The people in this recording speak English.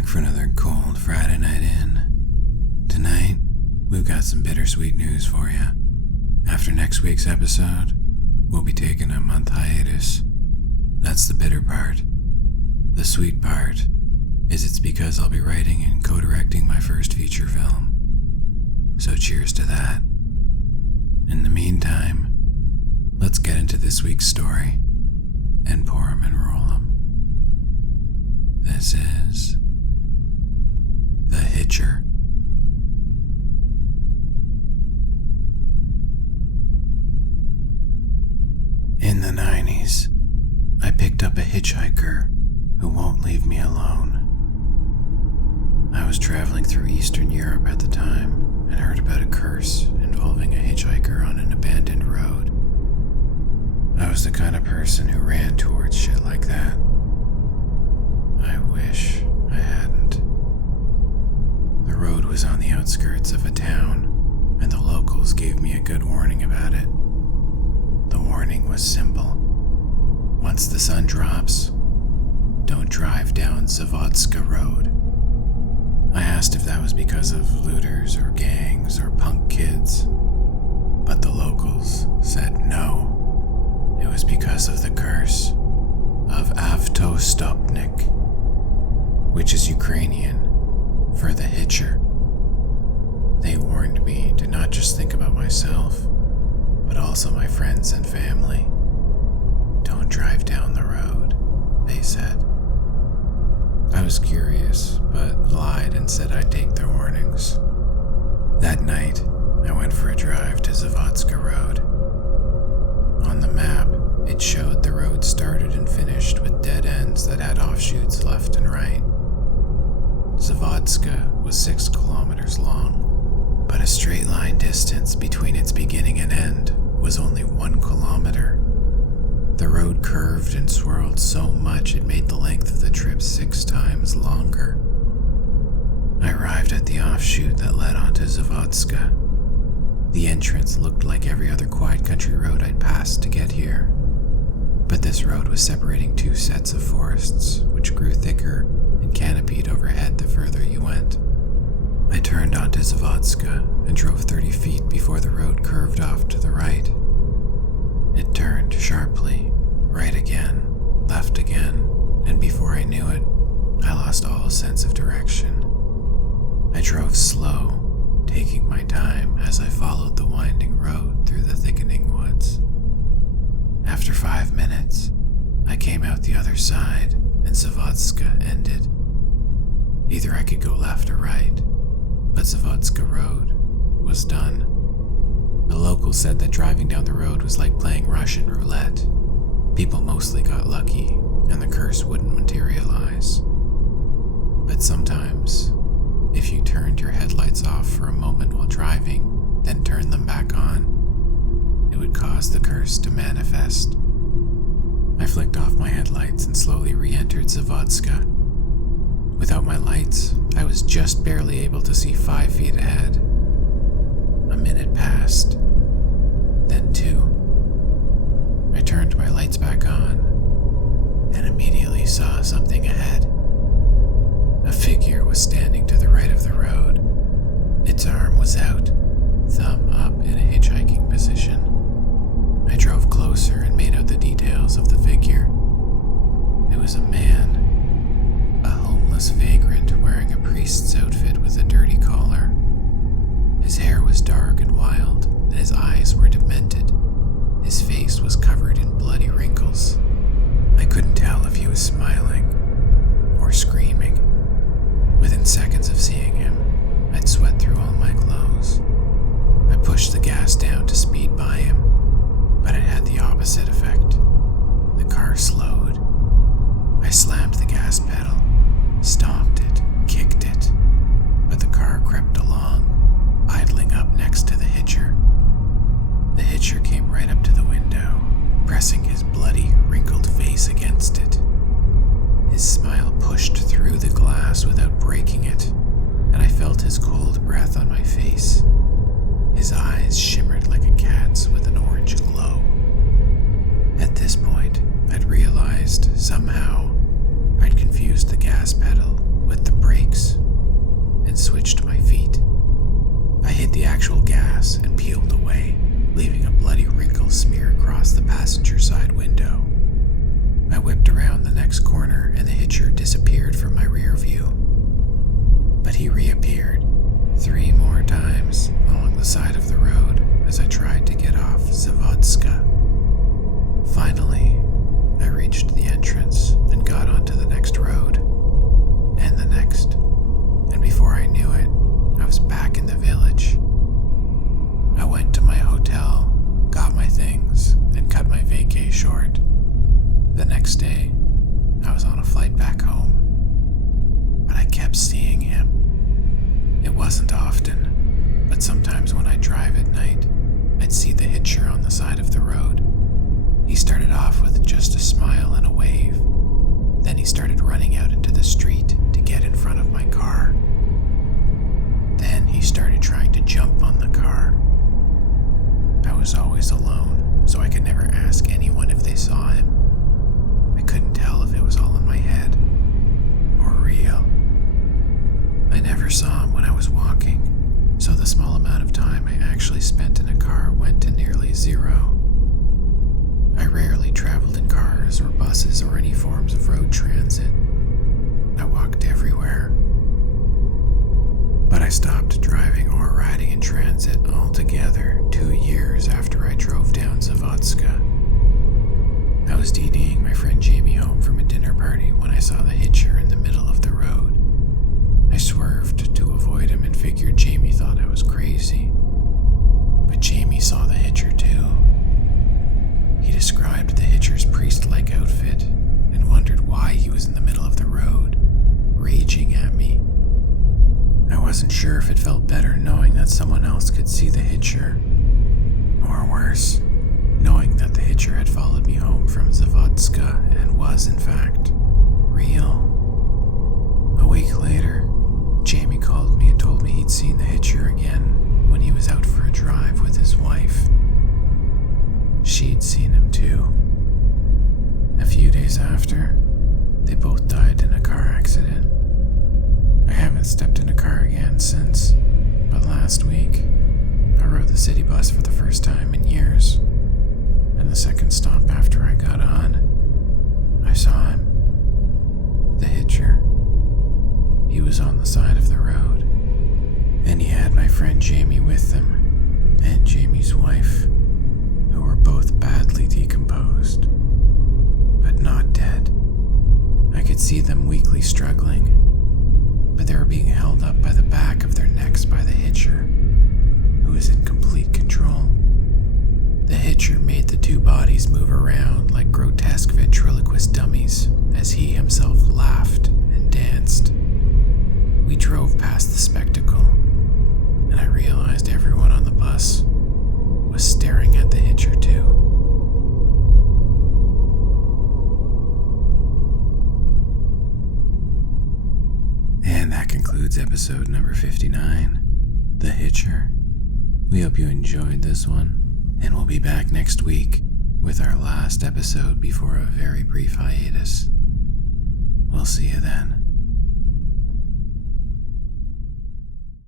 back for another cold Friday night in. Tonight, we've got some bittersweet news for you. After next week's episode, we'll be taking a month hiatus. That's the bitter part. The sweet part is it's because I'll be writing and co-directing my first feature film. So cheers to that. In the meantime, let's get into this week's story and pour 'em and roll 'em. This is The Hitcher. In the 90s, I picked up a hitchhiker who won't leave me alone. I was traveling through Eastern Europe at the time and heard about a curse involving a hitchhiker on an abandoned road. I was the kind of person who ran towards shit like that. I wish I hadn't. The road was on the outskirts of a town, and the locals gave me a good warning about it. The warning was simple. Once the sun drops, don't drive down Zavodska Road. I asked if that was because of looters or gangs or punk kids, but the locals said no. It was because of the curse of Avtostopnik, which is Ukrainian for the Hitcher. They warned me to not just think about myself, but also my friends and family. Don't drive down the road, they said. I was curious, but lied and said I'd take their warnings. That night, I went for a drive to Zavodska Road. On the map, it showed the road started and finished with dead ends that had offshoots left and right. Zavodska was 6 kilometers long, but a straight line distance between its beginning and end was only 1 kilometer. The road curved and swirled so much it made the length of the trip 6 times longer. I arrived at the offshoot that led onto Zavodska. The entrance looked like every other quiet country road I'd passed to get here, but this road was separating 2 sets of forests, which grew thicker and canopied overhead the further you went. I turned onto Zavodska and drove 30 feet before the road curved off to the right. It turned sharply, right again, left again, and before I knew it, I lost all sense of direction. I drove slow, taking my time as I followed the winding road through the thickening woods. After 5 minutes, I came out the other side and Zavodska ended. Either I could go left or right, but Zavodska Road was done. The locals said that driving down the road was like playing Russian roulette. People mostly got lucky, and the curse wouldn't materialize. But sometimes, if you turned your headlights off for a moment while driving, then turned them back on, it would cause the curse to manifest. I flicked off my headlights and slowly re-entered Zavodska. Without my lights, I was just barely able to see 5 feet ahead. A minute passed, then 2. I turned my lights back on and immediately saw something ahead. A figure was standing to the right of the road. Its arm was out, thumb up in a hitchhiking position. I drove closer and made out the details of the figure. It was a man, a homeless vagrant wearing a priest's outfit with a dirty collar. His hair was dark and wild, and his eyes were demented. His face was covered in bloody wrinkles. I couldn't tell if he was smiling or screaming. Within seconds of seeing him, I'd sweat through all my clothes. I pushed the gas down to speed by him, but it had the opposite effect. The car slowed. I slammed the gas pedal, stomped it, kicked it, but the car crept along, idling up next to the Hitcher. The Hitcher came right up to the window, pressing his bloody, wrinkled face against it. His smile pushed through the glass without breaking it, and I felt his cold breath on my face. His eyes shimmered like a cat's with an orange glow. At this point, I'd realized somehow I'd confused the gas pedal with the brake. glass and peeled away, leaving a bloody wrinkle smear across the passenger side window. I whipped around the next corner and the Hitcher disappeared from my rear view. But he reappeared 3 more times along the side of the road as I tried to get off Zavodska. Finally, I reached the entrance and got onto the next road, and the next, and before I knew it, I was back in the village. I went to my hotel, got my things, and cut my vacay short. The next day, I was on a flight back home, but I kept seeing him. It wasn't often, but sometimes when I drive at night, I'd see the Hitcher on the side of the road. He started off with just a smile and a wave. Then he started running out into the street to get in front of my car. Then he started trying to jump on the car. I was always alone, so I could never ask anyone if they saw him. I couldn't tell if it was all in my head or real. I never saw him when I was walking, so the small amount of time I actually spent in a car went to nearly 0. I rarely traveled in cars or buses or any forms of road transit. I walked everywhere. But I stopped driving or riding in transit altogether 2 years after I drove down Zavodska. I was DDing my friend Jamie home from a dinner party when I saw the Hitcher in the middle of the road. I swerved to avoid him and figured Jamie thought I was crazy. But Jamie saw the Hitcher too. He described the Hitcher's priest-like outfit and wondered why he was in the middle of the road, raging at me. I wasn't sure if it felt better knowing that someone else could see the Hitcher, or worse, knowing that the Hitcher had followed me home from Zavodska and was, in fact, real. A week later, Jamie called me and told me he'd seen the Hitcher again when he was out for a drive with his wife. She'd seen him too. A few days after, they both died in a car accident. I haven't stepped in a car again since, but last week, I rode the city bus for the first time in years, and the second stop after I got on, I saw him. The Hitcher. He was on the side of the road, and he had my friend Jamie with him, and Jamie's wife, who were both badly decomposed, but not dead. I could see them weakly struggling, but they were being held up by the back of their necks by the Hitcher, who was in complete control. The Hitcher made the 2 bodies move around like grotesque ventriloquist dummies as he himself laughed and danced. We drove past the spectacle, and I realized everyone on the bus was staring at the Hitcher too. And that concludes episode number 59, The Hitcher. We hope you enjoyed this one, and we'll be back next week with our last episode before a very brief hiatus. We'll see you then.